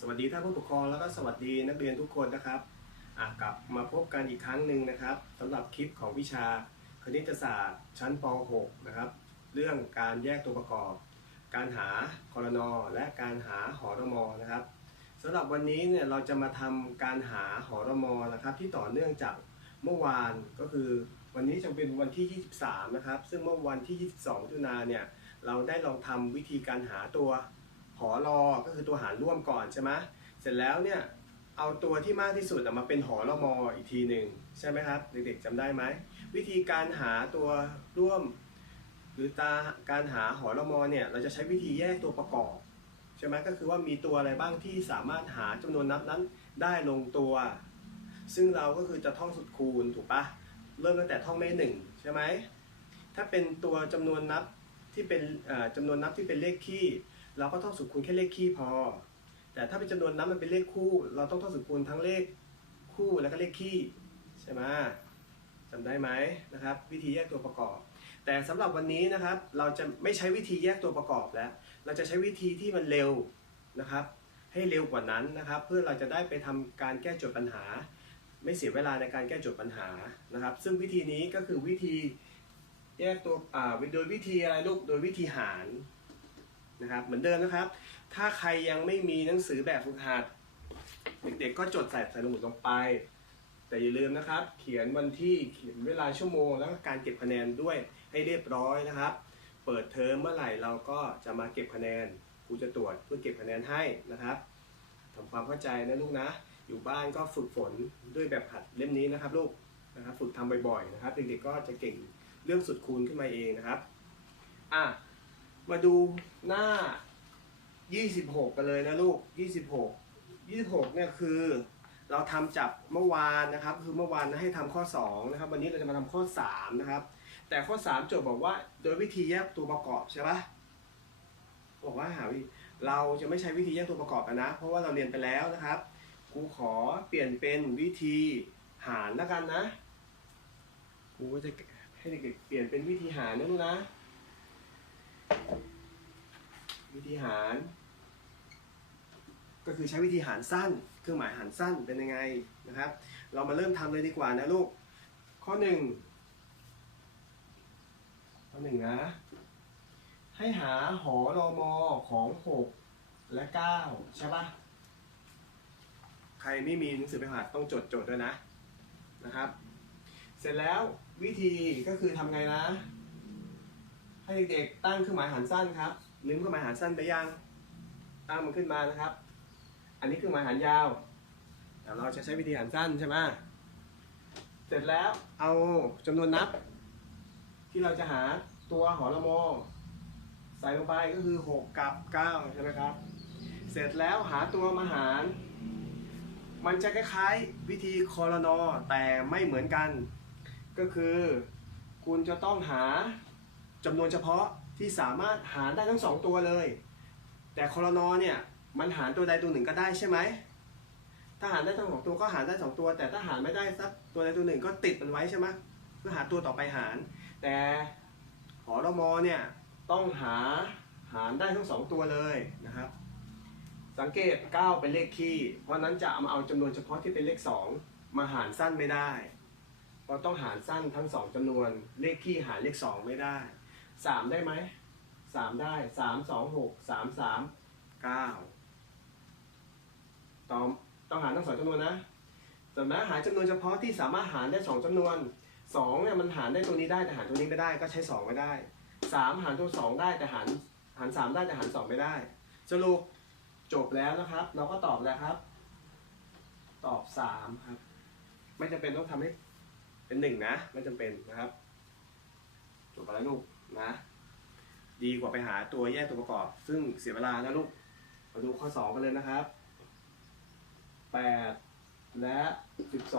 สวัสดีท่านผู้ปกครองแล้วก็สวัสดีนักเรียนทุกคนนะครับกลับมาพบกันอีกครั้งหนึ่งนะครับสำหรับคลิปของวิชาคณิตศาสตร์ชั้นป .6 นะครับ เรื่องการแยกตัวประกอบ การหาคอรนอและการหาหอรมอนะครับสำหรับวันนี้เนี่ยเราจะมาทำการหาหอรมอนะครับ ที่ต่อเนื่องจากเมื่อวานก็คือวันนี้จะเป็นวันที่ 23 นะครับ ซึ่งเมื่อวันที่ 22มิถุนาเนี่ยเราได้ลองทำวิธีการหาตัว หอรอก็คือตัวหารร่วมก่อนใช่ไหมเสร็จแล้วเนี่ยเอาตัวที่มากที่สุดอะมาเป็นหอรมออีกทีหนึ่งใช่ไหมครับเด็กๆจำได้ไหมวิธีการหาตัวร่วม หรือตาการหาหอรมอเนี่ยเราจะใช้วิธีแยกตัวประกอบใช่ไหมก็คือว่ามีตัวอะไรบ้างที่สามารถหาจำนวนนับนั้นได้ลงตัว ซึ่งเราก็คือจะท่องสุดคูณถูกปะเริ่มตั้งแต่ท่องไม่หนึ่งใช่ไหมถ้าเป็นตัวจำนวนนับที่เป็นเอ่อจำนวนนับที่เป็นเลขคี่ เราก็ท่องสุดคูณแค่เลขคี่พอ แต่ถ้าเป็นจำนวนนับมันเป็นเลขคู่ เราต้องท่องสุดคูณทั้งเลขคู่แล้วก็เลขคี่ใช่ไหมจำได้ไหมนะครับ วิธีแยกตัวประกอบ แต่สำหรับวันนี้นะครับ เราจะไม่ใช้วิธีแยกตัวประกอบแล้ว เราจะใช้วิธีที่มันเร็วนะครับ ให้เร็วกว่านั้นนะครับ เพื่อเราจะได้ไปทำการแก้โจทย์ปัญหา ไม่เสียเวลาในการแก้โจทย์ปัญหานะครับ ซึ่งวิธีนี้ก็คือวิธีแยกตัวอ่าโดยวิธีอะไรลูกโดยวิธีหาร นะครับ เหมือนเดิมนะครับ ถ้าใครยังไม่มีหนังสือแบบฝึกหัด เด็กๆก็จดใส่ใส่สมุดลงไป แต่อย่าลืมนะครับ เขียนวันที่เขียนเวลาชั่วโมง แล้วก็การเก็บคะแนนด้วยให้เรียบร้อยนะครับ เปิดเทอมเมื่อไหร่เราก็จะมาเก็บคะแนนครูจะตรวจเพื่อเก็บคะแนนให้นะครับทำความเข้าใจนะลูกนะ อยู่บ้านก็ฝึกฝนด้วยแบบหัดเล่มนี้นะครับลูกนะครับ ฝึกทำบ่อยๆนะครับ เด็กๆก็จะเก่งเรื่องสุดคูณขึ้นมาเองนะครับ อะ มาดูหน้า 26 กันเลยนะลูก 26 26 เนี่ยคือ เราทำจับเมื่อวานนะครับ คือเมื่อวานให้ทำข้อ 2 นะครับ วันนี้เราจะมาทำข้อ 3 นะครับ แต่ข้อ 3 โจทย์บอกว่าโดยวิธีแยกตัวประกอบใช่ปะบอกว่าหาวิเราจะไม่ใช้วิธีแยกตัวประกอบกันนะ เพราะว่าเราเรียนไปแล้วนะครับครูขอเปลี่ยนเป็นวิธีหารแล้วกันนะครูก็จะให้เด็กๆเปลี่ยนเป็นวิธีหารนะลูกนะ วิธีหาร ก็คือใช้วิธีหารสั้น เครื่องหมายหารสั้นเป็นยังไงนะครับ เรามาเริ่มทำเลยดีกว่านะลูก ข้อหนึ่งข้อหนึ่งนะ ให้หาหอรอมอของหกและเก้าใช่ปะใครไม่มีหนังสือไปหัดต้องจดจดด้วยนะนะครับ เสร็จแล้ววิธีก็คือทำไงนะ ให้เด็กๆตั้งเครื่องหมายหารสั้นครับลืมเครื่องหมายหารสั้นไปยังตั้งมันขึ้นมานะครับ อันนี้เครื่องหมายหารยาวแต่เราจะใช้วิธีหารสั้นใช่ไหมเสร็จแล้วเอาจำนวนนับ ที่เราจะหาตัวหอละโมใส่ลงไปก็คือ 6 กับ 9 ใช่ไหมครับ เสร็จแล้วหาตัวมาหาร มันจะคล้ายๆวิธีคอรนอแต่ไม่เหมือนกัน ก็คือ คุณจะต้องหา จำนวนเฉพาะที่สามารถหารได้ทั้งสองตัวเลย แต่คอรนอเนี่ยมันหารตัวใดตัวหนึ่งก็ได้ใช่ไหมถ้าหารได้ทั้งสองตัวก็หารได้สองตัว แต่ถ้าหารไม่ได้สักตัวใดตัวหนึ่งก็ติดมันไว้ใช่ไหมเพื่อหาตัวต่อไปหาร แต่หอรมอเนี่ยต้องหาหารได้ทั้งสองตัวเลยนะครับ สังเกต 9 เป็นเลขคี่ เพราะนั้นจะเอามาเอาจำนวนเฉพาะที่เป็นเลข 2 มาหารสั้นไม่ได้ เพราะต้องหารสั้นทั้งสองจำนวนเลขคี่หารเลข 2 ไม่ได้ สามได้ไหมสามได้สามสองหกสามสามเก้าต้องต้องหารทั้งสองจำนวนนะส่วนแม้หาจำนวนเฉพาะที่สามารถหารได้สองจำนวนสองเนี่ยมันหารได้ตัวนี้ได้แต่หารตัวนี้ไม่ได้ก็ใช้สองไม่ได้สามหารตัวสองได้แต่หารหารสามได้แต่หารสองไม่ได้ สรุปจบแล้วนะครับ เราก็ตอบแล้วครับ ตอบสามครับ ไม่จำเป็นต้องทำให้เป็นหนึ่งนะ ไม่จำเป็นนะครับ จบไปแล้วลูก นะ ดีกว่าไปหาตัวแยกตัวประกอบ ซึ่งเสียเวลานะลูก มาดูข้อ 2 กันเลยนะครับ 8 และ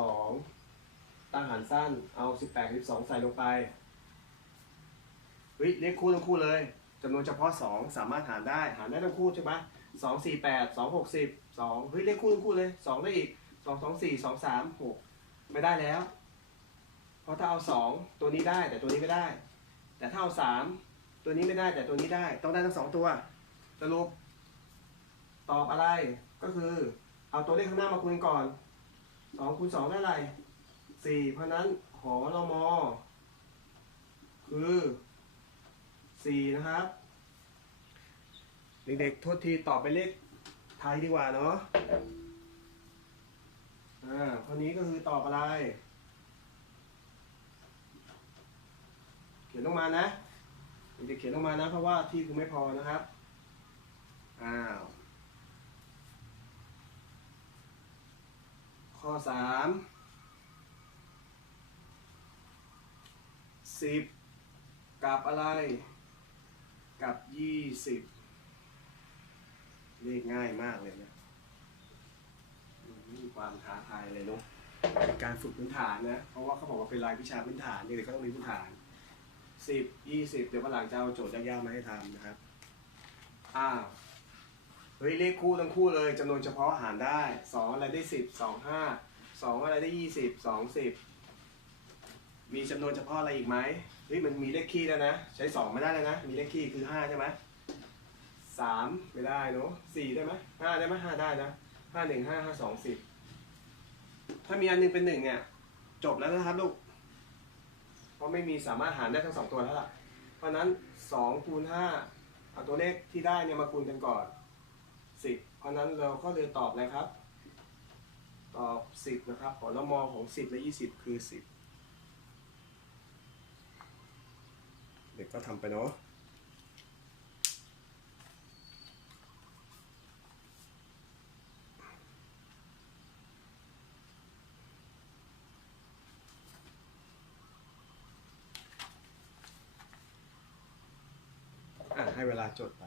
12 ตั้งหารสั้นเอา 18 12 ใส่ลงไปเฮ้ยเลขคู่ทั้งคู่เลยจำนวนเฉพาะ 2 สามารถหารได้ หารได้ทั้งคู่ใช่ปะ2 4 8 2 6 10 2เฮ้ยเลขคู่ทั้งคู่เลย2ได้อีก2 2 4 2 3 6ไม่ได้แล้ว เพราะถ้าเอา2ตัวนี้ได้แต่ตัวนี้ไม่ได้ แต่ถ้าเอา3ตัวนี้ไม่ได้แต่ตัวนี้ได้ ต้องได้ทั้งสองตัวสรุปตอบอะไรก็คือ เอาตัวเลขข้างหน้ามาคูณก่อนสองคูณสองได้อะไรสี่เพราะฉะนั้นหอรมอคือสี่นะครับ เด็กๆโทษทีตอบไปเลขไทยดีกว่าเนาะอ่าคนนี้ก็คือตอบอะไร ขียนลงมานะเด็กๆเขียนลงมานะ เพราะว่าที่คือไม่พอนะครับ อ้าว ข้อสามสิบกับอะไร กับยี่สิบเลขง่ายมากเลยนะอืมมีความท้าทายเลยเนาะการฝึกพื้นฐานนะ เพราะว่าเขาบอกว่าเป็นรายวิชาพื้นฐานเด็กๆก็ต้องมีพื้นฐาน สิบยี่สิบเดี๋ยววันหลังจะเอาโจทย์ยากๆมาให้ทำนะครับอ้าวเฮ้ยเลขคู่ทั้งคู่เลยจำนวนเฉพาะหารได้สองอะไรได้สิบสองห้าสองอะไรได้ยี่สิบสองสิบมีจำนวนเฉพาะอะไรอีกไหมเฮ้ยมันมีเลขคี่แล้วนะ ใช้สองไม่ได้เลยนะ มีเลขคี่คือห้าใช่ไหมสามไม่ได้เนอะสี่ได้ไหมห้าได้ไหมห้าได้นะห้าหนึ่งห้าห้าสองสิบถ้ามีอันหนึงเป็นหนึ่งเนี่ยจบแล้วนะครับลูก เพราะไม่มีสามารถหารได้ทั้งสองตัวแล้วล่ะ เพราะนั้นสองคูณห้าเอาตัวเลขที่ได้เนี่ยมาคูณกันก่อนสิเพราะนั้นเราก็เลยตอบเลยครับ ตอบสิบนะครับผลมอของสิบและยี่สิบคือสิบเด็กก็ทำไปเนาะ ให้เวลาจดไป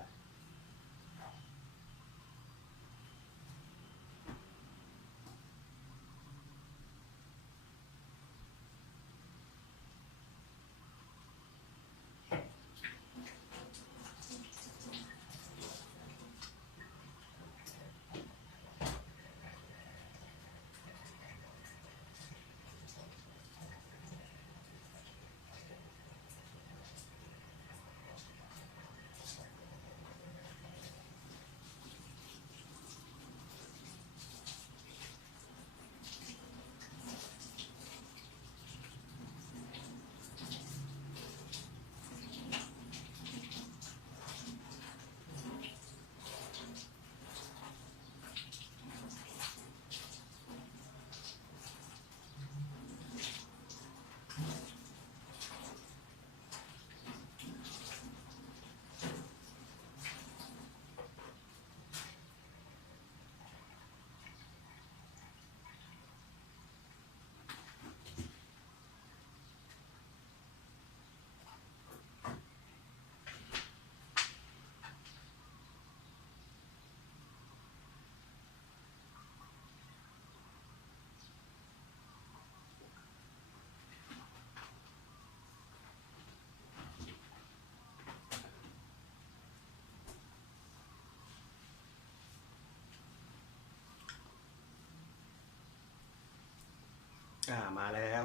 อ่ามาแล้ว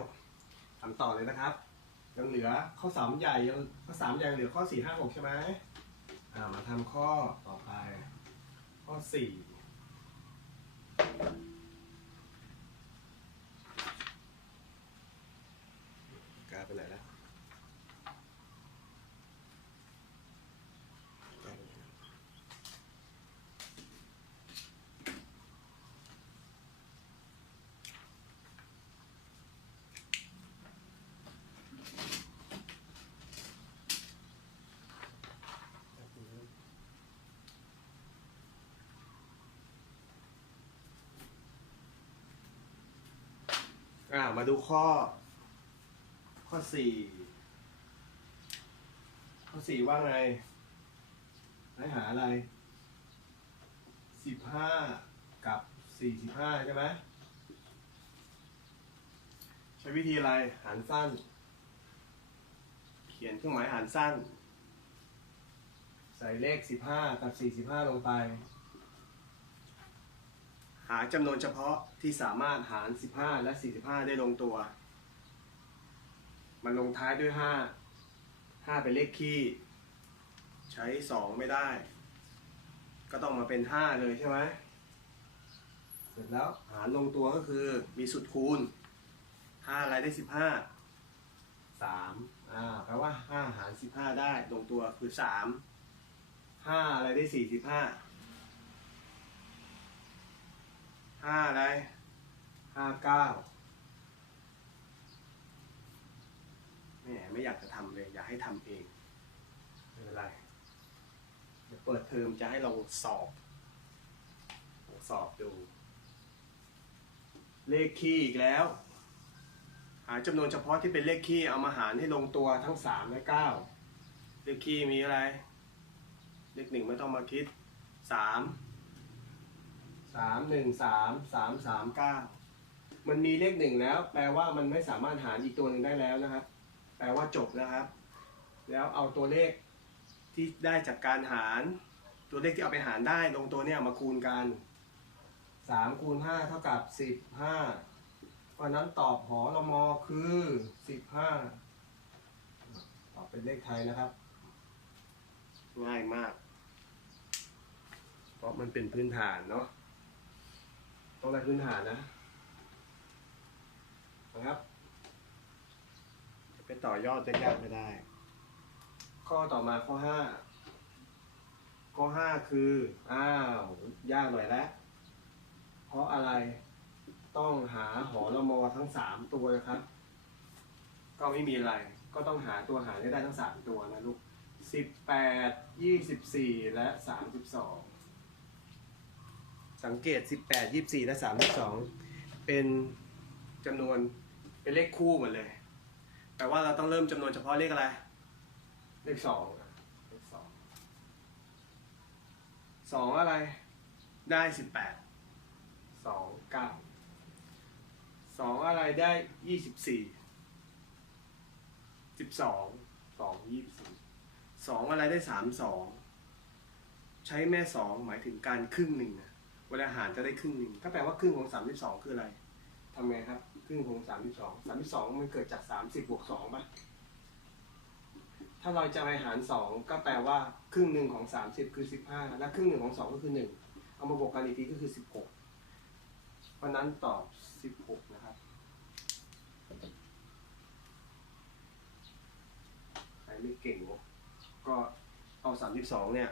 ทำต่อเลยนะครับ ยังเหลือข้อสามใหญ่ยังข้อสามใหญ่เหลือข้อสี่ห้าหกใช่ไหมอ่ามาทำข้อต่อไป ข้อสี่กาไปไหนแล้วกาไปไหนแล้ว อ่ามาดูข้อ ข้อสี่ข้อสี่ว่าไงให้หาอะไรสิบห้ากับสี่สิบห้าใช่ไหมใช้วิธีอะไรหารสั้น เขียนเครื่องหมายหารสั้น ใส่เลขสิบห้ากับสี่สิบห้าลงไป หาจำนวนเฉพาะที่สามารถหาร 15 และ 45 ได้ลงตัว มันลงท้ายด้วย 5 5 เป็นเลขคี่ ใช้ 2 ไม่ได้ ก็ต้องมาเป็น 5 เลยใช่ไหมเสร็จแล้วหารลงตัวก็คือมีสุดคูณ 5 อะไรได้ 15 3อ่าแปลว่า 5 หาร 15 ได้ลงตัวคือ 3 5 อะไรได้ 45 ห้าห้าอะไรห้าเก้าแหมไม่อยากจะทำเลย อยากให้ทำเองไม่เป็นไรเดี๋ยวเปิดเทอมจะให้เราสอบ สอบดู เลขคี่อีกแล้ว หาจำนวนเฉพาะที่เป็นเลขคี่เอามาหารให้ลงตัวทั้งสามและเก้าเลขคี่มีอะไร เลขหนึ่งไม่ต้องมาคิดสาม สามหนึ่งสามสามสามเก้ามันมีเลขหนึ่งแล้ว แปลว่ามันไม่สามารถหารอีกตัวหนึ่งได้แล้วนะครับ แปลว่าจบแล้วครับ แล้วเอาตัวเลขที่ได้จากการหาร ตัวเลขที่เอาไปหารได้ลงตัวเนี่ยมาคูณกันสามคูณห้าเท่ากับสิบห้าเพราะนั้นตอบหอรมอคือสิบห้าตอบเป็นเลขไทยนะครับ ง่ายมาก เพราะมันเป็นพื้นฐานเนาะ ต้องได้พื้นฐานนะนะครับ จะไปต่อยอดจะยากไม่ได้ ข้อต่อมาข้อห้าข้อห้าคือ อ้าว ยากหน่อยแล้ว เพราะอะไรต้องหาหอละมอทั้งสามตัวนะครับ ก็ไม่มีอะไร ก็ต้องหาตัวหารให้ได้ทั้งสามตัวนะลูกสิบแปดยี่สิบสี่และสามสิบสอง สังเกตสิบแปดยี่สิบสี่และสามสิบสองเป็นจำนวนเป็นเลขคู่หมดเลยแปลว่าเราต้องเริ่มจำนวนเฉพาะเลขอะไร เลขสองอะเลขสองสองอะไร ได้สิบแปดสองเก้าสองอะไรได้ยี่สิบสี่สิบสองสองยี่สิบสี่สองอะไรได้สามสองใช้แม่สองหมายถึงการครึ่งหนึ่งนะเวลาหารจะได้ครึ่งหนึ่งก็แปลว่าครึ่งของสามสิบสองคืออะไรทำไงครับ ครึ่งของสามสิบสองสามสิบสองมันเกิดจากสามสิบบวกสองป่ะถ้าเราจะไปหารสองก็แปลว่าครึ่งหนึ่งของสามสิบคือสิบห้าและครึ่งหนึ่งของสองก็คือหนึ่งเอามาบวกกันอีกทีก็คือสิบหกเพราะนั้นตอบสิบหกนะครับใครไม่เก่งก็เอาสามสิบสองเนี่ย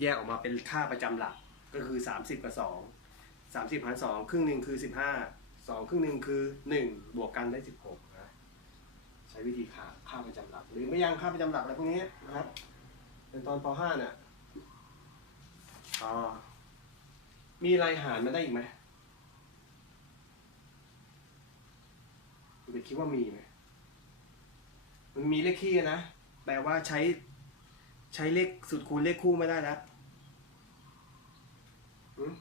แยกออกมาเป็นค่าประจำหลัก ก็คือสามสิบกับสองสามสิบหารสองครึ่งหนึ่งคือสิบห้าสองครึ่งหนึ่งคือหนึ่งบวกกันได้สิบหกนะใช้วิธีค่าค่าประจำหลัก หรือไม่ยังค่าประจำหลักอะไรพวกนี้นะครับเป็นตอนป .5 เนี่ยอ๋อมีรายหารมาได้อีกไหมคุณคิดว่ามีไหมมันมีเลขคี่นะแปลว่าใช้ใช้เลขสุดคูณเลขคู่ไม่ได้แล้วหืม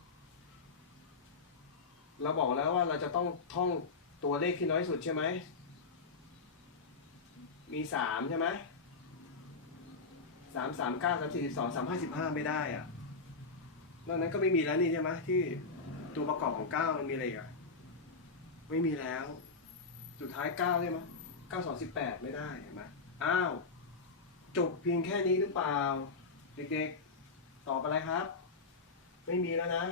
เราบอกแล้วว่าเราจะต้องท่องตัวเลขที่น้อยสุดใช่ไหม มีสามใช่ไหมสามสามเก้าสามสี่สิบสองสามห้าสิบห้าไม่ได้อะ นอกนั้นก็ไม่มีแล้วนี่ใช่ไหมที่ตัวประกอบของเก้ามันมีอะไรอะ ไม่มีแล้ว สุดท้ายเก้าใช่ไหมเก้าสองสิบแปดไม่ได้เห็นไหมอ้าว จบเพียงแค่นี้หรือเปล่า เด็กๆ ตอบอะไรครับ ไม่มีแล้วนะ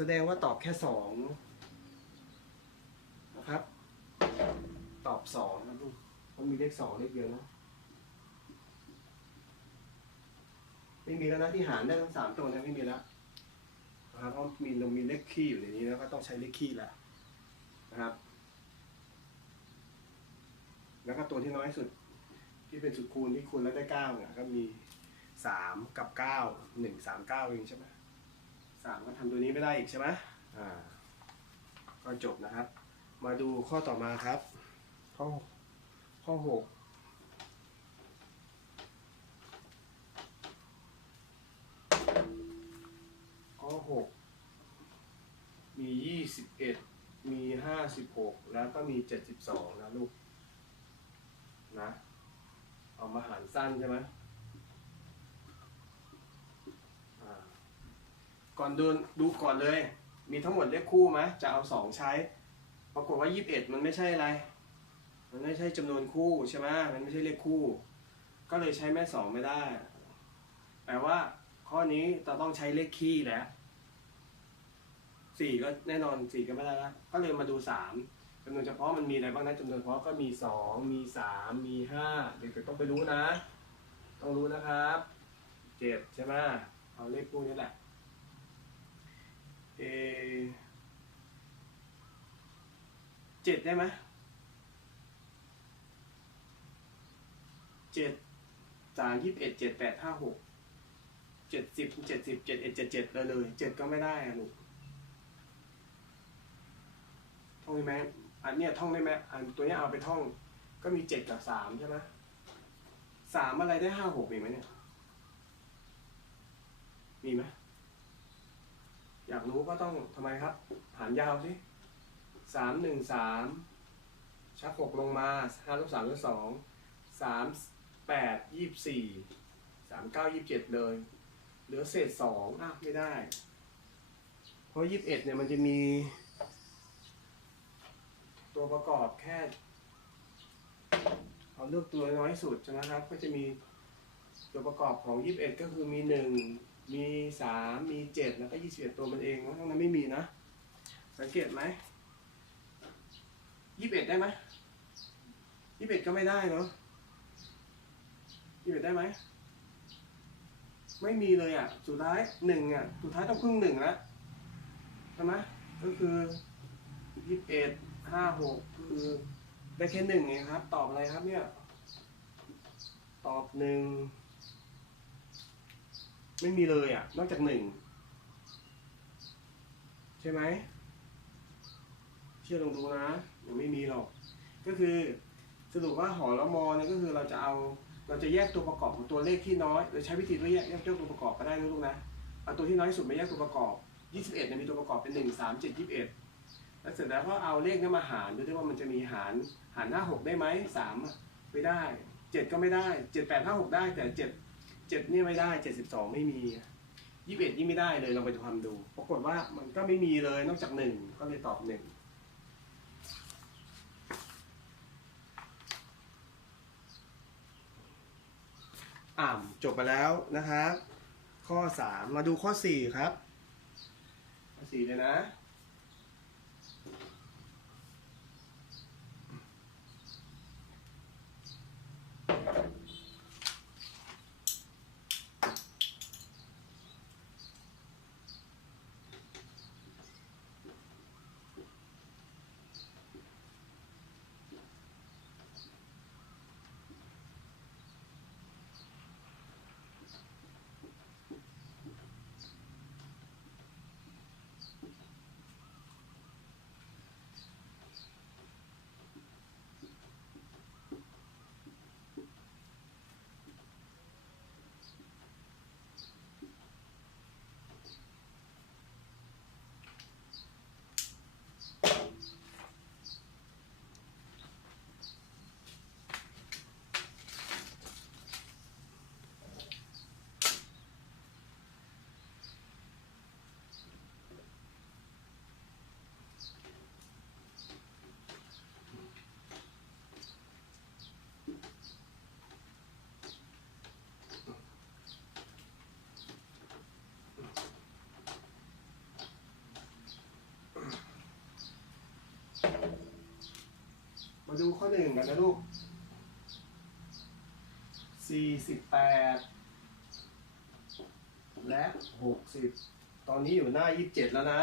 แสดงว่าตอบแค่สองนะครับ ตอบสองนะลูกมันมีเลขสองเลขเดียวนะ ไม่มีแล้วนะที่หารได้ทั้งสามตัวนะไม่มีแล้วนะครับเพราะมีเรามีเลขคี่อยู่ในนี้แล้วก็ต้องใช้เลขคี่แหล้วนะครับ แล้วก็ตัวที่น้อยสุด ที่เป็นสุดคูณที่คูณแล้วได้เก้าเนี่ยก็มีสามกับเก้าหนึ่งสามเก้าเองใช่ไหมามก็ทำตัวนี้ไม่ได้อีกใช่ไหมอ่า ก็จบนะครับ มาดูข้อต่อมาครับ ข้อข้อหกข้อหกมียี่สิบเอ็ดมีห้าสิบหกแล้วก็มีเจ็ดสิบสองนะลูก นะ เอามาหารสั้นใช่ไหมอ่า ก่อนดูดูก่อนเลย มีทั้งหมดเลขคู่ไหมจะเอาสองใช้ ปรากฏว่ายี่สิบเอ็ดมันไม่ใช่อะไร มันไม่ใช่จำนวนคู่ใช่ไหมมันไม่ใช่เลขคู่ ก็เลยใช้แม่สองไม่ได้ แปลว่าข้อนี้เราต้องใช้เลขคี่แล้วสี่ก็แน่นอนสี่ก็ไม่ได้และก็เลยมาดูสามจำนวนเฉพาะมันมีอะไรบ้างนะจำนวนเฉพาะก็มีสองมีสามมีห้าเด็กๆต้องไปรู้นะ ต้องรู้นะครับเจ็ดใช่ไหมเอาเลขพวกนี้แหละ เอเจ็ดได้ไหมเจ็ดสามยี่สิบเอ็ดเจ็ดแปดห้าหกเจ็ดสิบเจ็ดสิบเจ็ดเอ็ดเจ็ดเจ็ดเลยเลยเจ็ดก็ไม่ได้อะลูกท่องได้ไหมอันเนี้ยท่องได้ไหมอันตัวเนี้ยเอาไปท่องก็มีเจ็ดกับสามใช่ไหมสามอะไรได้ห้าหกมีไหมเนี่ยมีไหม อยากรู้ก็ต้องทำไมครับ หารยาวสิสามหนึ่งสามชักหกลงมาห้าลบสามลบสองสามแปดยี่สิบสี่สามเก้ายี่สิบเจ็ดเลย เหลือเศษสองอะไม่ได้ เพราะยี่สิบเอ็ดเนี่ยมันจะมี ตัวประกอบแค่ เอาเลือกตัวน้อยสุดใช่ไหมครับ ก็จะมีตัวประกอบของยี่สิบเอ็ดก็คือมีหนึ่ง มีสามมีเจ็ดแล้วก็ยี่สิบเอ็ดตัวมันเองทั้งนั้นไม่มีนะ สังเกตไหมยี่สิบเอ็ดได้ไหมยี่สิบเอ็ดก็ไม่ได้เนาะยี่สิบเอ็ดได้ไหมไม่มีเลยอะ สุดท้ายหนึ่งอะ สุดท้ายต้องพึ่งหนึ่งแล้วใช่ไหมก็คือยี่สิบเอ็ดห้าหกคือได้แค่หนึ่งไงครับ ตอบอะไรครับเนี่ย ตอบหนึ่ง ไม่มีเลยอะ นอกจากหนึ่งใช่ไหมเชื่อลองดูนะยังไม่มีหรอก ก็คือสรุปว่าหอละมอเนี่ยก็คือเราจะเอาเราจะแยกตัวประกอบของตัวเลขที่น้อยโดยใช้วิธีด้วยแยกแยกตัวประกอบก็ได้นะลูกนะเอาตัวที่น้อยสุดมาแยกตัวประกอบ 21เนี่ยมีตัวประกอบเป็น 1 3 7 21 แล้วเสร็จแล้วก็เอาเลขนี้มาหารดูด้วยว่ามันจะมีหารหารห้าหกได้ไหมสามไม่ได้เจ็ดก็ไม่ได้เจ็ดแปดห้าหกได้แต่เจ็ด เจ็ดเนี่ยไม่ได้เจ็ดสิบสองไม่มียี่สิบเอ็ดยิ่ไม่ได้เลยลองไปทำดู ปรากฏว่ามันก็ไม่มีเลยนอกจากหนึ่งก็เลยตอบหนึ่งอ่าจบไปแล้วนะครับ ข้อสามมาดูข้อสี่ครับ ข้อสี่เลยนะ มาดู ข้อหนึ่งกันนะลูกสี่สิบแปดและหกสิบตอนนี้อยู่หน้ายี่สิบเจ็ดแล้วนะ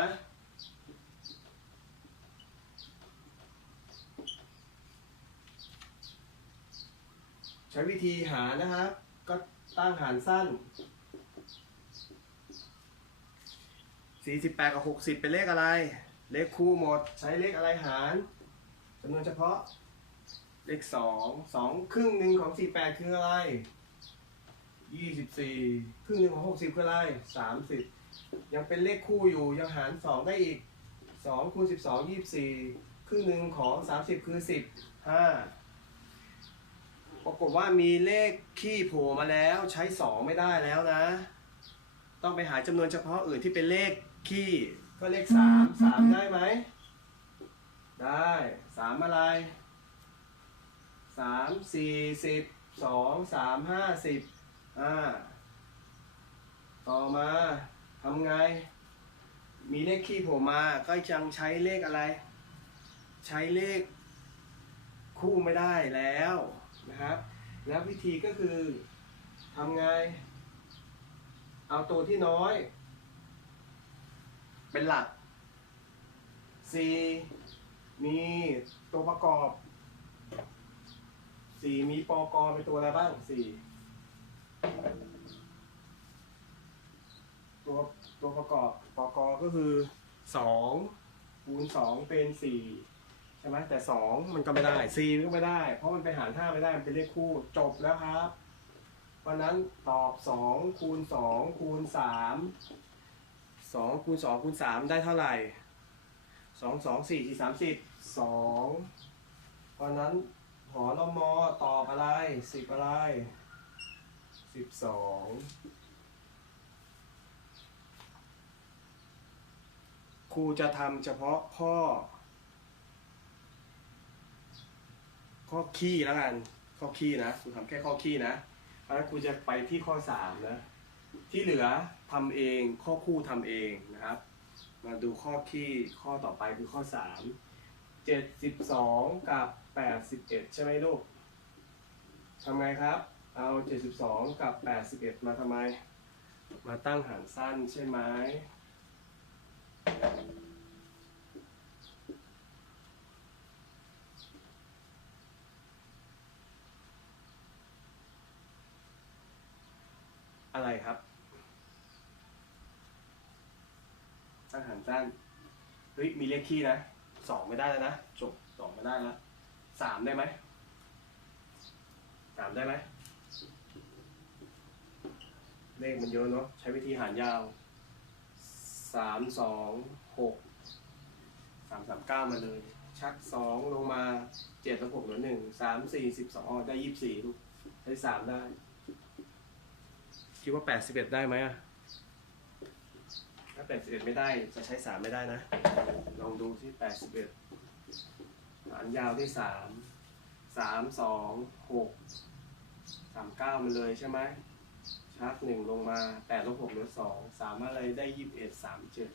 ใช้วิธีหารนะครับ ก็ตั้งหารสั้น 48 กับ 60 เป็นเลขอะไร เลขคู่หมด ใช้เลขอะไรหารจำนวนเฉพาะ เลข2 2ครึ่งหนึ่งของ48คืออะไร24ครึ่งหนึ่งของ60คืออะไร30ยังเป็นเลขคู่อยู่ยังหาร2ได้อีก2คูณ12 24ครึ่งหนึ่งของ30คือ15ปรากฏว่ามีเลขขี้โผล่มาแล้วใช้2ไม่ได้แล้วนะ ต้องไปหาจำนวนเฉพาะอื่นที่เป็นเลขขี้ก็เลข3 3ได้ไหม ได้สามอะไร สามสี่สิบสองสามห้าสิบอ่าต่อมาทำไง มีเลขคี่ผล่มาก็ยังใช้เลขอะไร ใช้เลขคู่ไม่ได้แล้วนะครับ แล้ววิธีก็คือทำไง เอาตัวที่น้อย เป็นหลัก C มีตัวประกอบ สี่มีปอกอเป็นตัวอะไรบ้างสี่ตัวตัวประกอบปอกอก็คือสองคูณสองเป็นสี่ใช่ไหมแต่สองมันก็ไม่ได้สี่มันก็ไม่ได้ เพราะมันไปหารห้าไม่ได้มันเป็นเลขคู่จบแล้วครับวันนั้นตอบสองคูณสองคูณสามสองคูณสองคูณสามได้เท่าไหร่สองสองสี่สี่สามสิบสองเพราะนั้น อรมอตอบอะไรสิบอะไรสิบสองครูจะทำเฉพาะข้อ ข้อคี่แล้วกัน ข้อคี่นะครูทำแค่ข้อคี่นะเพราะงั้นครูจะไปที่ข้อสามนะที่เหลือทำเองข้อคู่ทำเองนะครับ มาดูข้อคี่ข้อต่อไปคือข้อสามเจ็ดสิบสองกับ แปดสิบเอ็ดใช่ไหมลูกทำไงครับ เอาเจ็ดสิบสองกับแปดสิบเอ็ดมาทำไม มาตั้งหารสั้นใช่ไหมอะไรครับตั้งหารสั้นเฮ้ยมีเลขคี่นะสองไม่ได้แล้วนะ จบสองไม่ได้แล้ว สามได้ไหมสามได้ไหมเลขมันเยอะเนาะใช้วิธีหารยาวสามสองหกสามสามเก้ามาเลย ชักสองลงมาเจ็ดแล้วหกเหลือหนึ่งสามสี่สิบสองอ๋อได้ยี่สิบสี่ลูกใช้สามได้ คิดว่าแปดสิบเอ็ดได้ไหมอะถ้าแปดสิบเอ็ดไม่ได้จะใช้สามไม่ได้นะ ลองดูที่แปดสิบเอ็ด หารยาวที่สามสามสองหกสามเก้ามันเลยใช่ไหมชักหนึ่งลงมาแปดลบหกเหลือสองสามอะไรได้ยี่สิบเอ็ดสามเจ็ด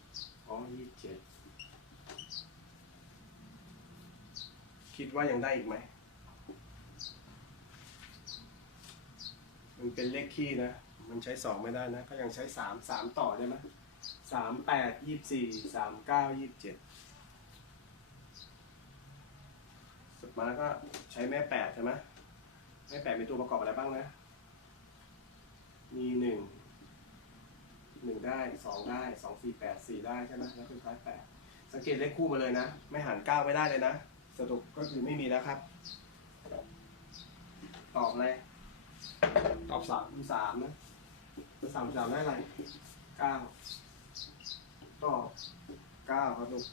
อ๋อยี่สิบเจ็ดคิดว่ายังได้อีกไหม มันเป็นเลขคี่นะ มันใช้สองไม่ได้นะ ก็ยังใช้สามสามต่อได้ไหมสามแปดยี่สิบสี่สามเก้ายี่สิบเจ็ดสุด มาแล้วก็ใช้แม่แปดใช่ไหมแม่แปดมีตัวประกอบอะไรบ้างนะ มีหนึ่งหนึ่งได้สองได้สองสี่แปดสี่ได้ใช่ไหมแล้วเป็นท้ายแปดสังเกตเลขคู่มาเลยนะ ไม่หันเก้าไม่ได้เลยนะสรุปก็คือไม่มีแล้วครับ ตอบเลยตอบสามสามนะสามสามได้อะไรเก้าก็เก้าครับลูก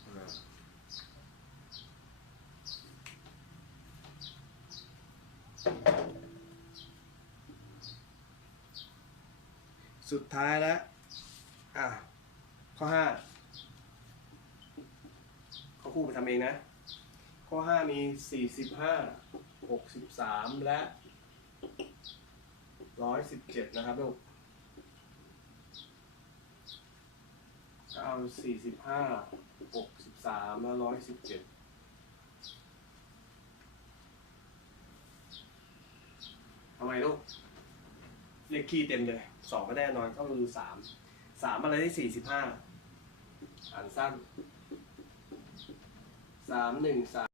สุดท้ายแล้วอะข้อห้าข้อคู่ไปทำเองนะ ข้อห้ามีสี่สิบห้าหกสิบสามและร้อยสิบเจ็ดนะครับลูกเอาสี่สิบห้าหกสิบสามแล้วร้อยสิบเจ็ดทำไมลูก เลขคี่เต็มเลยสองก็แน่นอนก็คือสามสามอะไรได้สี่สิบห้าอ่านสั้นสามหนึ่งสาม